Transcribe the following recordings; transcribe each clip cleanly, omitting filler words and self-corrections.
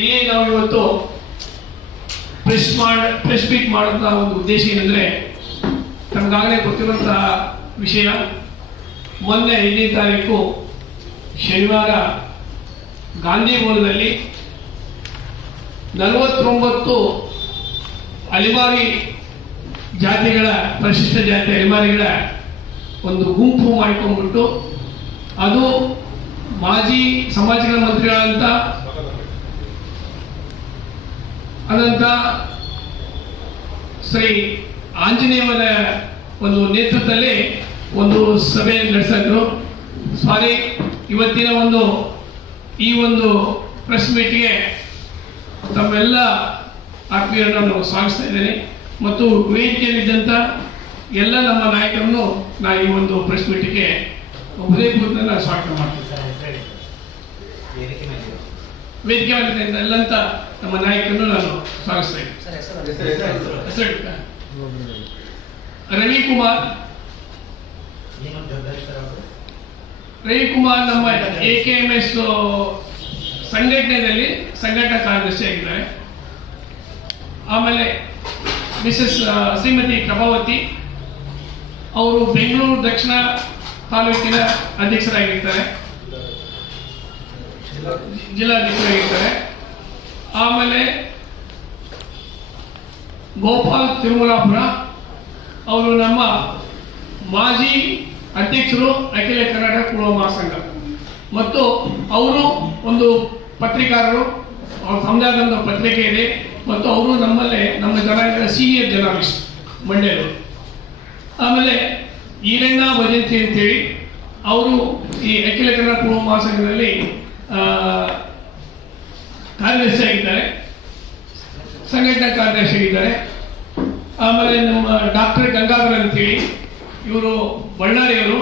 ಇಲ್ಲಿ ನಾವು ಇವತ್ತು ಪ್ರೆಸ್ ಮೀಟ್ ಮಾಡೋಂಥ ಒಂದು ಉದ್ದೇಶ ಏನಂದ್ರೆ, ತಮಗಾಗಲೇ ಗೊತ್ತಿರುವಂತಹ ವಿಷಯ, ಮೊನ್ನೆ 5ನೇ ತಾರೀಕು ಶನಿವಾರ ಗಾಂಧಿ ಭವನದಲ್ಲಿ 49 ಅಲೆಮಾರಿ ಜಾತಿಗಳ, ಪರಿಶಿಷ್ಟ ಜಾತಿ ಅಲೆಮಾರಿಗಳ ಒಂದು ಗುಂಪು ಮಾಡಿಕೊಂಡ್ಬಿಟ್ಟು, ಅದು ಮಾಜಿ ಸಮಾಜಗಳ ಮಂತ್ರಿಗಳಂತ ಅನಂತ ಶ್ರೀ ಆಂಜನೇಯವರ ಒಂದು ನೇತೃತ್ವದಲ್ಲಿ ಒಂದು ಸಭೆ ನಡೆಸಿದ್ರು. ಸಾರಿ, ಇವತ್ತಿನ ಈ ಒಂದು ಪ್ರೆಸ್ ಮೀಟ್ಗೆ ತಮ್ಮೆಲ್ಲ ಆತ್ಮೀಯರನ್ನು ಸ್ವಾಗತಿಸ್ತಾ ಇದ್ದೇನೆ ಮತ್ತು ವೇದಿಕೆಯಲ್ಲಿದ್ದಂಥ ಎಲ್ಲ ನಮ್ಮ ನಾಯಕರನ್ನು ನಾನು ಈ ಒಂದು ಪ್ರೆಸ್ ಮೀಟಿಗೆ ಹೃದಯಪೂರ್ವಕ ಸ್ವಾಗತ ಮಾಡ್ತೀನಿ. ವೇದಿಕೆ ಮಾಡಿದ್ದ ಎಲ್ಲಂತ ನಮ್ಮ ನಾಯಕರನ್ನು ನಾನು ಸ್ವಾಗತಿಸ್ತಾ ಇದ್ದೀನಿ. ರವಿಕುಮಾರ್ ನಮ್ಮ AKMS ಸಂಘಟನೆಯಲ್ಲಿ ಸಂಘಟನಾ ಕಾರ್ಯದರ್ಶಿ ಆಗಿದ್ದಾರೆ. ಆಮೇಲೆ ಶ್ರೀಮತಿ ಪ್ರಭಾವತಿ ಅವರು ಬೆಂಗಳೂರು ದಕ್ಷಿಣ ತಾಲೂಕಿನ ಅಧ್ಯಕ್ಷರಾಗಿರ್ತಾರೆ, ಜಿಲ್ಲಾಧ್ಯಕ್ಷರಾಗಿರ್ತಾರೆ. ಆಮೇಲೆ ಗೋಪಾಲ್ ತಿರುಮಲಾಪುರ ಅವರು ನಮ್ಮ ಮಾಜಿ ಅಧ್ಯಕ್ಷರು, ಅಖಿಲ ಕರ್ನಾಟಕ ಕುರುಬ ಮಹಾಸಂಘ, ಮತ್ತು ಅವರು ಒಂದು ಪತ್ರಿಕಾರರು, ಅವ್ರ ಸಮುದಾಯದ ಒಂದು ಪತ್ರಿಕೆ ಇದೆ ಮತ್ತು ಅವರು ನಮ್ಮಲ್ಲೇ ನಮ್ಮ ಜನಾಂಗದ ಸೀನಿಯರ್ ಜರ್ನಲಿಸ್ಟ್ ಮಂಡ್ಯರು. ಆಮೇಲೆ ಈರಣ್ಣ ಭಜಂತಿ ಅಂತೇಳಿ ಅವರು ಈ ಅಖಿಲ ಕನ್ನಡ ಕುರುಬ ಮಹಾಸಂಘದಲ್ಲಿ ಕಾರ್ಯದರ್ಶಿಯಾಗಿದ್ದಾರೆ, ಸಂಘಟನಾ ಕಾರ್ಯದರ್ಶಿಯಾಗಿದ್ದಾರೆ. ಆಮೇಲೆ ನಮ್ಮ ಡಾಕ್ಟರ್ ಗಂಗಾಧರ್ ಅಂತೇಳಿ ಇವರು ಬಳ್ಳಾರಿಯವರು,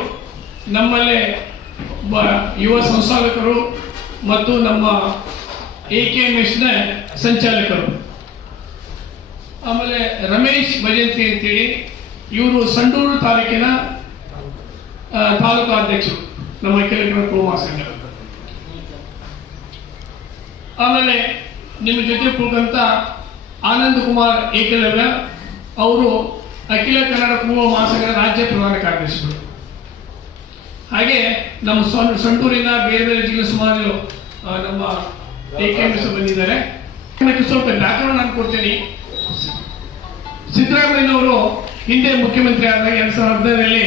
ನಮ್ಮಲ್ಲೇ ಯುವ ಸಂಸ್ಥಾಪಕರು ಮತ್ತು ನಮ್ಮ AKMSನ ಸಂಚಾಲಕರು. ಆಮೇಲೆ ರಮೇಶ್ ಭಜಂತಿ ಅಂತೇಳಿ ಇವರು ಸಂಡೂರು ತಾಲೂಕಿನ ತಾಲೂಕು ಅಧ್ಯಕ್ಷರು, ನಮ್ಮ ಅಖಿಲ ಕನ್ನಡ ಕುರುಬ ಮಹಾಸಂಘ. ಆಮೇಲೆ ನಿಮ್ಮ ಜೊತೆ ಕೂತಂತ ಆನಂದ್ ಕುಮಾರ್ ಏಕಲವ್ಯ ಅವರು ಅಖಿಲ ಕನ್ನಡ ಕುರುಬ ಮಹಾಸಂಘದ ರಾಜ್ಯ ಪ್ರಧಾನ ಕಾರ್ಯದರ್ಶಿಗಳು. ಹಾಗೆ ನಮ್ಮ ಸಂಡೂರಿನ ಬೇರೆ ಬೇರೆ ಜಿಲ್ಲೆ ಸುಮಾರು ನಮ್ಮ AKMS ಬಂದಿದ್ದಾರೆ. ಸ್ವಲ್ಪ ಬ್ಯಾಕ್ಗ್ರೌಂಡ್ ನಾನು ಕೊಡ್ತೀನಿ. ಸಿದ್ದರಾಮಯ್ಯನವರು ಹಿಂದೆ ಮುಖ್ಯಮಂತ್ರಿ ಆದಾಗ 2015ರಲ್ಲಿ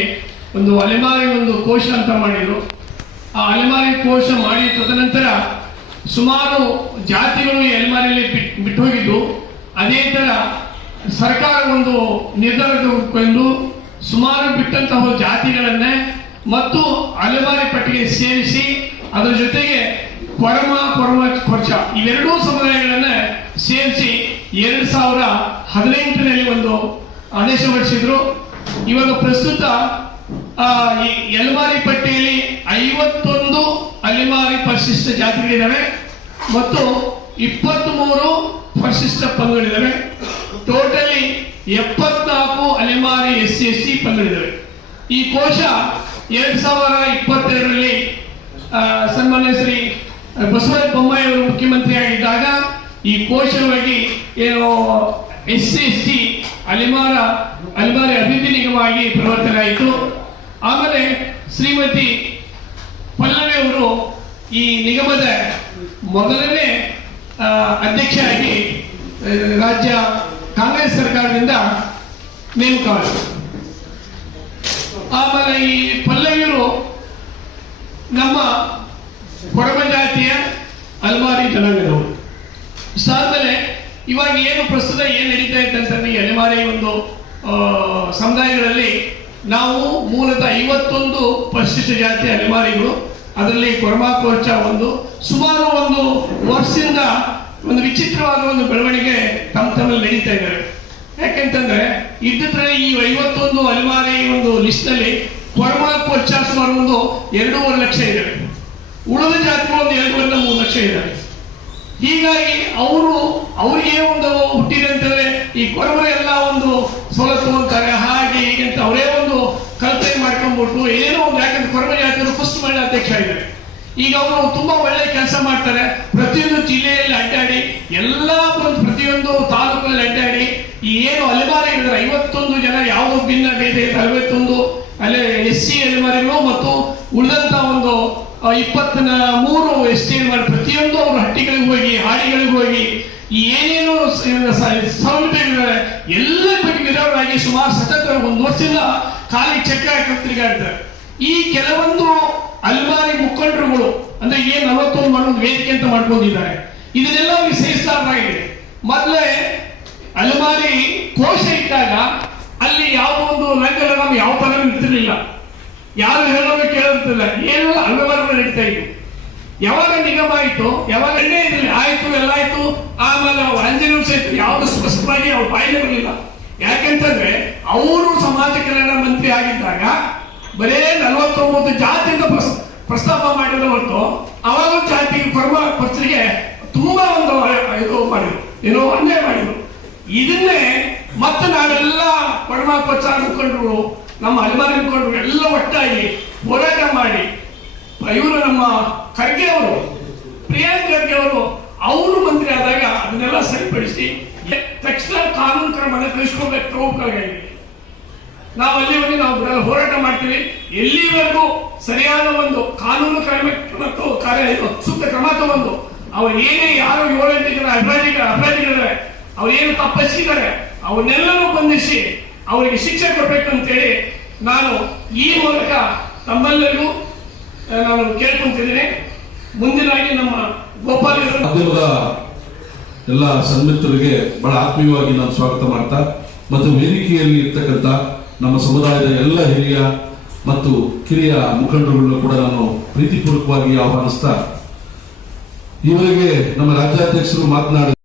ಒಂದು ಅಲೆಮಾರಿ ಒಂದು ಕೋಶ ಅಂತ ಮಾಡಿದ್ರು. ಆ ಅಲೆಮಾರಿ ಕೋಶ ಮಾಡಿ ತದನಂತರ ಸುಮಾರು ಜಾತಿಗಳು ಈ ಅಲೆಮಾರಿಯಲ್ಲಿ ಬಿಟ್ಟು ಹೋಗಿದ್ದು. ಅದೇ ತರ ಸರ್ಕಾರ ಒಂದು ನಿರ್ಧಾರ ತೆಗೆದುಕೊಂಡು ಸುಮಾರು ಬಿಟ್ಟಂತಹ ಜಾತಿಗಳನ್ನೇ ಮತ್ತು ಅಲೆಮಾರಿ ಪಟ್ಟಿಗೆ ಸೇರಿಸಿ ಅದರ ಜೊತೆಗೆ ಕೊರಮ ಕೊರ್ಚ ಇವೆರಡೂ ಸಮುದಾಯಗಳನ್ನ ಸೇರಿಸಿ 2018ರಲ್ಲಿ ಒಂದು ಆದೇಶ ಹೊರಡಿಸಿದ್ರು. ಇವಾಗ ಪ್ರಸ್ತುತ ಈ ಅಲೆಮಾರಿ ಪಟ್ಟಿಯಲ್ಲಿ 51 ಅಲೆಮಾರಿ ಪರಿಶಿಷ್ಟ ಜಾತಿಗಳಿದ್ದಾವೆ ಮತ್ತು 23 ಪರಿಶಿಷ್ಟ ಪಂಗಡಗಳಿದ್ದಾವೆ. ಟೋಟಲಿ 74 ಅಲೆಮಾರಿ SC ಪಂಗಡಗಳಿದ್ದಾವೆ. ಈ ಕೋಶ 2022ರಲ್ಲಿ ಸನ್ಮಾನ್ಯ ಶ್ರೀ ಬಸವರಾಜ ಬೊಮ್ಮಾಯಿ ಅವರು ಮುಖ್ಯಮಂತ್ರಿ ಆಗಿದ್ದಾಗ ಈ ಕೋಶವಾಗಿ ಏನು SC ಅಲೆಮಾರಿ ಅಭಿವೃದ್ಧಿ ನಿಗಮ ಆಗಿ ಪರಿವರ್ತನೆ ಆಯಿತು. ಆಮೇಲೆ ಶ್ರೀಮತಿ ಪಲ್ಲವಿ ಅವರು ಈ ನಿಗಮದ ಮೊದಲನೇ ಅಧ್ಯಕ್ಷರಾಗಿ ರಾಜ್ಯ ಕಾಂಗ್ರೆಸ್ ಸರ್ಕಾರದಿಂದ ನೇಮಕವಾದರು. ಆಮೇಲೆ ಈ ಪಲ್ಲವಿಯವರು ನಮ್ಮ ಕೊಡಮ ಜಾತಿಯ ಅಲೆಮಾರಿ ಜನಾಂಗದವರು. ಇಷ್ಟಾದ್ಮೇಲೆ ಇವಾಗ ಏನು ಪ್ರಸ್ತುತ ಏನು ನಡೀತಾ ಇದ್ದಂತಂದ್ರೆ, ಈ ಅಲೆಮಾರಿ ಒಂದು ಸಮುದಾಯಗಳಲ್ಲಿ ನಾವು ಮೂಲತಃ 51 ಪರಿಶಿಷ್ಟ ಜಾತಿ ಅಲೆಮಾರಿಗಳು, ಅದರಲ್ಲಿ ಕೊರಮ ಕೋರ್ಚ ಸುಮಾರು ಒಂದು ವರ್ಷದಿಂದ ಒಂದು ವಿಚಿತ್ರವಾದ ಒಂದು ಬೆಳವಣಿಗೆ ತಮ್ಮಲ್ಲಿ ನಡೀತಾ ಇದ್ದಾರೆ. ಯಾಕೆಂತಂದ್ರೆ ಇದ್ದಿದ್ರೆ ಈ 51 ಅಲೆಮಾರಿ ಒಂದು ಲಿಸ್ಟ್ ನಲ್ಲಿ ಕೊರಮ ಕೋರ್ಚ ಸುಮಾರು 2.5 ಲಕ್ಷ ಇದ್ದಾರೆ, ಉಳಿದ ಜಾತಿಗಳು 2.3 ಲಕ್ಷ ಇದ್ದಾರೆ. ಹೀಗಾಗಿ ಅವರಿಗೆ ಹುಟ್ಟಿದೆ ಅಂತಂದ್ರೆ ಈ ಕೊರಮರ ಎಲ್ಲ ಸವಲತ್ತು ಅಂತಾರೆ, ಹಾಗೆ ಹೀಗೆ ಅಂತ ಅವರೇ ಕಲ್ಪನೆ ಮಾಡ್ಕೊಂಡ್ಬಿಟ್ಟು ಏನೋ ಯಾಕಂದ್ರೆ ಕೊರಮ ಜಾತಿಯವರು ಫಸ್ಟ್ ಮಹಿಳಾ ಅಧ್ಯಕ್ಷ ಇದ್ದಾರೆ. ಈಗ ಅವರು ತುಂಬಾ ಒಳ್ಳೆ ಕೆಲಸ ಮಾಡ್ತಾರೆ. ಪ್ರತಿಯೊಂದು ಜಿಲ್ಲೆ ಎಲ್ಲ ಪ್ರತಿಯೊಂದು ತಾಲೂಕಲ್ಲಿ ಅಡ್ಡಾಡಿ ಈ ಏನು ಅಲೆಮಾರಿ ಇದ್ದಾರೆ 51 ಜನ ಯಾವುದೋ ಭಿನ್ನ ಭೇದ 61 ಅಲ್ಲೇ SC ಅಲೆಮಾರಿಗಳು ಮತ್ತು ಉಳಿದಂತ ಒಂದು 23 ST ಅಲೆಮಾರಿ ಪ್ರತಿಯೊಂದು ಅವ್ರ ಹಟ್ಟಿಗಳಿಗೆ ಹೋಗಿ ಹಾಡಿಗಳಿಗೆ ಹೋಗಿ ಏನೇನು ಸೌಲಭ್ಯಗಳಿದ್ದಾರೆ ಎಲ್ಲ ಬಗ್ಗೆ ವಿರೋಧವಾಗಿ ಸುಮಾರು ಸತತ 1 ವರ್ಷದಿಂದ ಖಾಲಿ ಚಕ್ರ ತಿರುಗಾಡ್ತಾರೆ. ಈ ಕೆಲವೊಂದು ಅಲ್ಮಾರಿ ಮುಖಂಡರುಗಳು ಅಂದ್ರೆ ಏನ್ 41 ಮಾಡೋದು ವೇದಿಕೆ ಅಂತ ಮಾಡ್ಕೊಂಡಿದ್ದಾರೆ. ಇದನ್ನೆಲ್ಲ ಅವ್ರಿಗೆ ಸಹಿಸಲಾಗಿದೆ. ಮೊದಲೇ ಅಲ್ಮಾರಿ ಕೋಶ ಇದ್ದಾಗ ಅಲ್ಲಿ ಯಾವ ಒಂದು ಲಂಘನ ಯಾವ ತರ ಇರ್ತಿರ್ಲಿಲ್ಲ, ಯಾರು ಹೇಳೋದು ಕೇಳಿರ್ತಿಲ್ಲ, ಏನು ಅಲ್ಮಾರಿ ನಡೀತಾ ಇತ್ತು. ಯಾವಾಗ ನಿಗಮ ಆಯ್ತು, ಯಾವಾಗ ಇರಲಿ ಆಯ್ತು ಎಲ್ಲ ಆಯ್ತು, ಆಮೇಲೆ 5 ನಿಮಿಷ ಆಯ್ತು, ಯಾವ್ದು ಸ್ಪಷ್ಟವಾಗಿ ಅವ್ರು ಬಾಯಿಲೆ ಬರಲಿಲ್ಲ. ಯಾಕೆಂತಂದ್ರೆ ಅವರು ಸಮಾಜ ಕಲ್ಯಾಣ ಮಂತ್ರಿ ಆಗಿದ್ದಾಗ ಬರೇ 49 ಜಾತಿಯಿಂದ ಪ್ರಸ್ತಾಪ ಮಾಡಿದ ಹೊರತು ಅವಾಗ ಜಾತಿ ಪಕ್ಷರಿಗೆ ತುಂಬಾ ಒಂದು ಇದು ಮಾಡಿದ್ರು, ಏನೋ ಅನ್ಯಾಯ ಮಾಡಿದ್ರು. ಇದನ್ನೇ ಮತ್ತೆ ನಾವೆಲ್ಲ ಕೊಡಮ ಪಕ್ಷ ಮುಖಂಡರು, ನಮ್ಮ ಅಲೆಮಾರಿ ಮುಖಂಡರು ಎಲ್ಲ ಒಟ್ಟಾಗಿ ಹೋರಾಟ ಮಾಡಿ ಇವರು ನಮ್ಮ ಖರ್ಗೆ ಅವರು, ಪ್ರಿಯಾಂಕ್ ಖರ್ಗೆ ಅವರು ಮಂತ್ರಿ ಆದಾಗ ಅದನ್ನೆಲ್ಲ ಸರಿಪಡಿಸಿ ತಕ್ಷಣ ಕಾನೂನು ಕ್ರಮನ ತಗೋಬೇಕಾಗಿದೆ. ನಾವು ಅಲ್ಲಿವರೆಗೆ ನಾವು ಹೋರಾಟ ಮಾಡ್ತೀವಿ. ಎಲ್ಲಿವರೆಗೂ ಸರಿಯಾದ ಒಂದು ಕಾನೂನು ಕ್ರಮ ಮತ್ತು ಸೂಕ್ತ ಕ್ರಮ ತಗೊಂಡು ಅವ್ರು ಏನೇ ಯಾರು 7-8 ಜನ ಅಪರಾಧಿಗಳಿದ್ದಾರೆ, ಅವ್ರು ಏನು ತಪ್ಪಿಸಿದ್ದಾರೆ ಅವನ್ನೆಲ್ಲರೂ ಬಂಧಿಸಿ ಅವರಿಗೆ ಶಿಕ್ಷೆ ಕೊಡ್ಬೇಕಂತೇಳಿ ನಾನು ಈ ಮೂಲಕ ತಮ್ಮೆಲ್ಲರಿಗೂ ನಾನು ಕೇಳ್ಕೊಂತಿದ್ದೀನಿ. ಮುಂದಿನಾಗಿ ನಮ್ಮ ಗೋಪಾಲ್ ಮಾಧ್ಯಮದ ಎಲ್ಲ ಸನ್ಮಿತ್ರರಿಗೆ ಬಹಳ ಆತ್ಮೀಯವಾಗಿ ನಾನು ಸ್ವಾಗತ ಮಾಡ್ತಾ ಮತ್ತು ವೇದಿಕೆಯಲ್ಲಿ ಇರ್ತಕ್ಕಂಥ ನಮ್ಮ ಸಮುದಾಯದ ಎಲ್ಲ ಹಿರಿಯ ಮತ್ತು ಕಿರಿಯ ಮುಖಂಡರುಗಳನ್ನು ಕೂಡ ನಾನು ಪ್ರೀತಿಪೂರ್ವಕವಾಗಿ ಆಹ್ವಾನಿಸ್ತಾ, ಇವರಿಗೆ ನಮ್ಮ ರಾಜ್ಯಾಧ್ಯಕ್ಷರು ಮಾತನಾಡಿದ